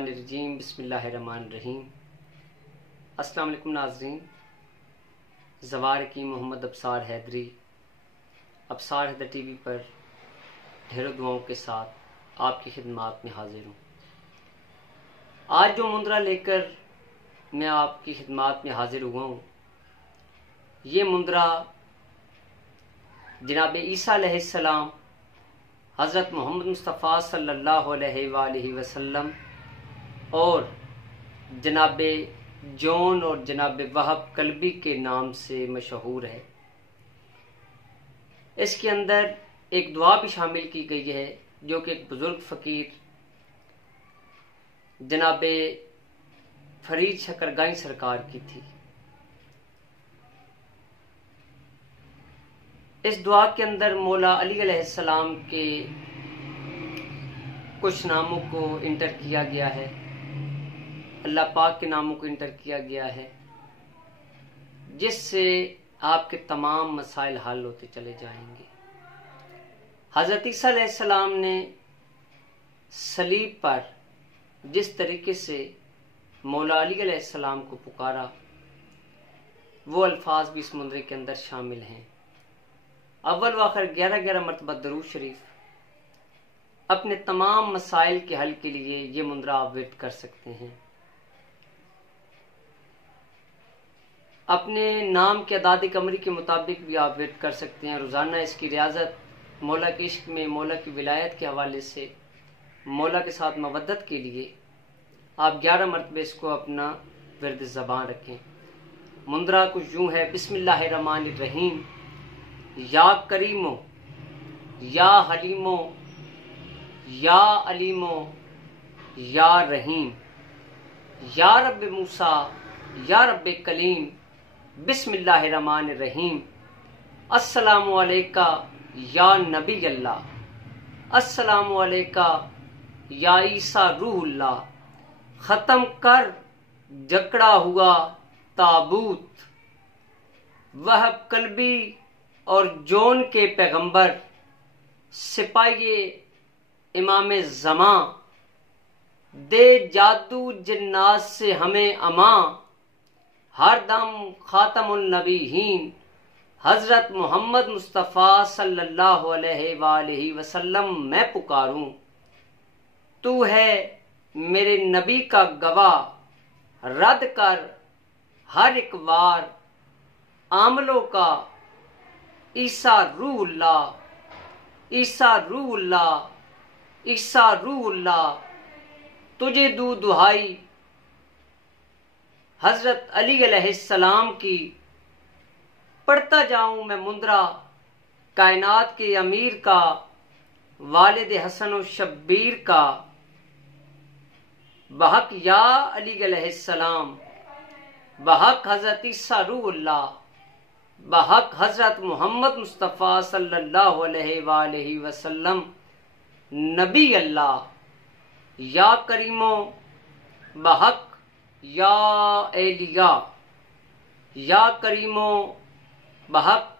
मिनश्शैतानिर्रजीम बिस्मिल्लाहिर्रहमानिर्रहीम। अस्सलाम वालेकुम नाज़रीन। ज़वार की मोहम्मद अब्सार हैदरी, अब्सार हैदर टीवी पर ढेरों दुआओं के साथ आपकी खिदमत में हाजिर हूँ। आज जो मुंदरा लेकर मैं आपकी खिदमत में हाजिर हुआ हूँ, ये मुंदरा जनाब ईसा अलैहिस्सलाम, हज़रत मोहम्मद मुस्तफ़ा सल्लल्लाहु अलैहि वसल्लम और जनाब जॉन और जनाब वहब कल्बी के नाम से मशहूर है। इसके अंदर एक दुआ भी शामिल की गई है जो कि एक बुजुर्ग फ़कीर जनाब फरीद शकरगाई सरकार की थी। इस दुआ के अंदर मौला अली अलैहिस्सलाम के कुछ नामों को इंटर किया गया है, अल्लाह पाक के नामों को इंटर किया गया है, जिससे आपके तमाम मसाइल हल होते चले जाएंगे। हज़रत ईसा अलैहिस्सलाम ने सलीब पर जिस तरीके से मौला अली अलैहिस्सलाम को पुकारा, वो अल्फाज भी इस मुंदरे के अंदर शामिल हैं। अव्वल व आखिर 11 मरतबा दरूद शरीफ अपने तमाम मसाइल के हल के लिए ये मुंदरा आप विर्द कर सकते हैं। अपने नाम के अदाद कमरी के मुताबिक भी आप विर्द कर सकते हैं। रोज़ाना इसकी रियाजत मौला के इश्क में, मौला की विलायत के हवाले से, मौला के साथ मवद्दत के लिए आप 11 मरतबे इसको अपना विर्द ज़बान रखें। मुंदरा कुछ यूं है, बिस्मिल्लाहिर्रहमानिर्रहीम। या करीमो, या हलीमो, या अलीमो, या रहीम, या रब्बे मूसा, या रब्बे कलीम, बिस्मिल्लाहिर्रहमानिर्रहीम। अस्सलामु अलैका या नबी अल्लाह, अस्सलामु अलैका या ईसा रूहुल्लाह। खत्म कर जकड़ा हुआ ताबूत, वहब कल्बी और जॉन के पैगंबर, सिपाही इमाम ज़मा, दे जादू जिन्नात से हमें अमा। हर दम खातमुन नबीहीन हज़रत मोहम्मद मुस्तफ़ा सल्लल्लाहु अलैहि वसल्लम मैं पुकारूं। तू है मेरे नबी का गवाह, रद्द कर हर एक वार आमलों का। ईसा रूहुल्लाह, ईसा रूहुल्लाह, ईसा रूहुल्लाह, तुझे दू दुहाई हजरत अली अलैहिस्सलाम की। पढ़ता जाऊं मैं मुंदरा कायनात के अमीर का, वालिद हसन और शब्बीर का। बहक या अली अलैहिस्सलाम, बहक हजरत ईसा रूहुल्लाह, बहक हजरत मोहम्मद मुस्तफ़ा सल्लल्लाहु अलैहि वसल्लम नबी अल्लाह। या करीमो, बहक या एलिया, या करीमो, बहक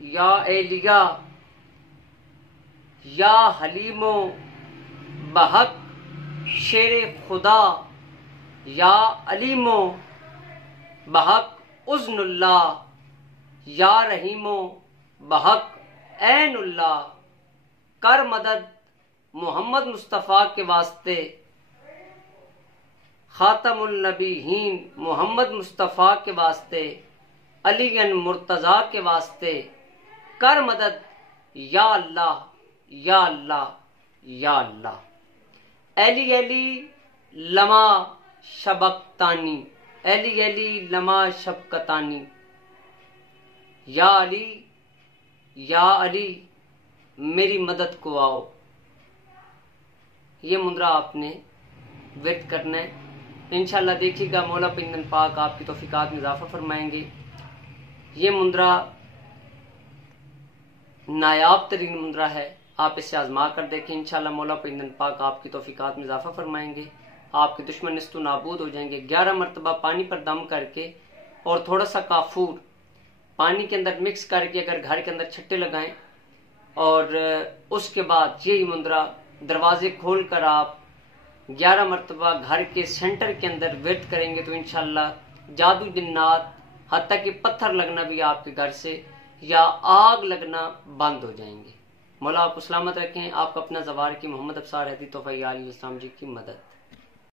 या एलिया, या हलीमो, बहक शेरे खुदा, या अलीमो, बहक उज़्नुल्लाह, या रहीमो, बहक ऐनुल्लाह। कर मदद मोहम्मद मुस्तफ़ा के वास्ते, खातमुल नबीहीन मोहम्मद मुस्तफ़ा के वास्ते, अलीयन मुर्तज़ा के वास्ते। कर मदद या अल्लाह, या अल्लाह, या अल्लाह। एली एली लमा शबकतानी, एली एली लमा शबकतानी। या अली, या अली, मेरी मदद को आओ। ये मुंदरा आपने विर्द करना है। इंशाअल्लाह देखिएगा मौला पिंगन पाक आपकी तौफीकात में इजाफा फरमाएंगे। ये मुंदरा नायाब तरीन मुंदरा है, आप इसे आजमा कर देखें। इंशाअल्लाह मौला पिंगन पाक आपकी तौफीकात में इजाफा फरमाएंगे, आपके दुश्मन निस्तु नाबूद हो जाएंगे। 11 मरतबा पानी पर दम करके और थोड़ा सा काफूर पानी के अंदर मिक्स करके अगर घर के अंदर छट्टे लगाएं और उसके बाद यही मुंदरा दरवाजे खोलकर आप 11 मरतबा घर के सेंटर के अंदर विर्द करेंगे तो इंशाल्लाह जादू जिन्नात हत्ता कि पत्थर लगना भी आपके घर से या आग लगना बंद हो जाएंगे। मौला आपको सलामत रखें। आपका अपना ज़वार की मोहम्मद अफसार हदी तोफ़ा आली इस्लाम जी की मदद।